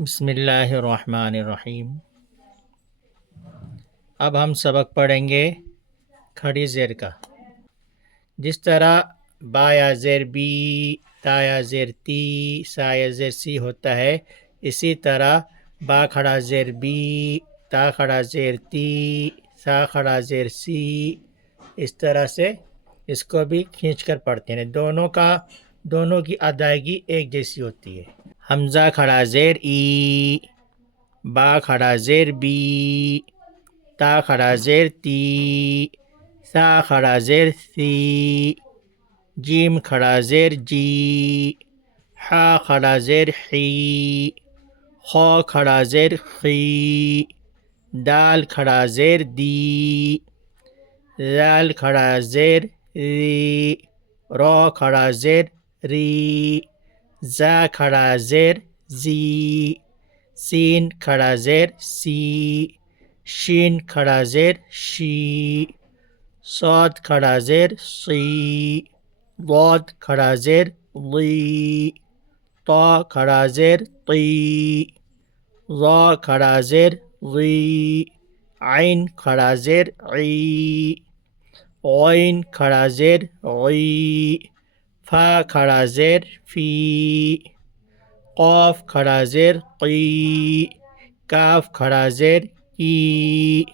بسم اللہ الرحمن الرحیم۔ اب ہم سبق پڑھیں گے کھڑی زیر کا۔ جس طرح با یا زیر بی، تا یا زیر تی، سا یا زیر سی ہوتا ہے، اسی طرح با کھڑا زیر بی، تا کھڑا زیر تی، سا کھڑا زیر سی، اس طرح سے اس کو بھی کھینچ کر پڑھتے ہیں۔ دونوں کی ادائیگی ایک جیسی ہوتی ہے۔ حمزہ کھڑا زیر ای، با کھڑا زیر بی، تا کھڑا زیر تی، سا کھڑا زیر سی، جیم کھڑا زیر جی، حا کھڑا زیر حی، خو کھڑا زیر خی، دال کھڑا زیر دی، زال کھڑا زیر ری، رو کھڑا زیر ری، زا کھڑا زیر زی، سین کھڑا زیر سی، شین کھڑا زیر شی، صاد کھڑا زیر صی، ضاد کھڑا زیر ضی، طا کھڑا زیر طی، ظا کھڑا زیر ظی، عین کھڑا زیر عی، غین کھڑا زیر غی، فا کھڑا زیر فی، قاف کھڑا زیر قی، کاف کھڑا زیر کی،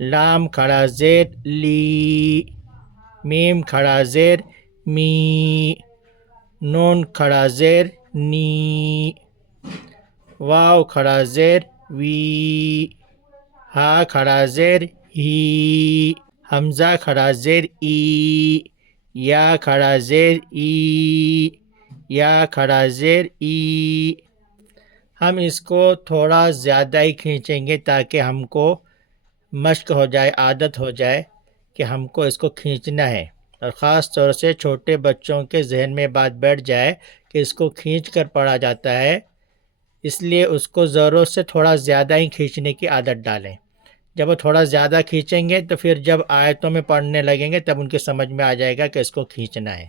لام کھڑا زیر لی، میم کھڑا زیر می، نون کھڑا زیر نی، واو کھڑا زیر وی، ہا کھڑا زیر ہی، حمزہ کھڑا زیر ای، یا کھڑا زیر ای، یا کھڑا زیر ای۔ ہم اس کو تھوڑا زیادہ ہی کھینچیں گے تاکہ ہم کو مشق ہو جائے، عادت ہو جائے کہ ہم کو اس کو کھینچنا ہے، اور خاص طور سے چھوٹے بچوں کے ذہن میں بات بیٹھ جائے کہ اس کو کھینچ کر پڑھا جاتا ہے، اس لیے اس کو ضرورت سے تھوڑا زیادہ ہی کھینچنے کی عادت ڈالیں۔ جب وہ تھوڑا زیادہ کھینچیں گے تو پھر جب آیتوں میں پڑھنے لگیں گے تب ان کے سمجھ میں آ جائے گا کہ اس کو کھینچنا ہے۔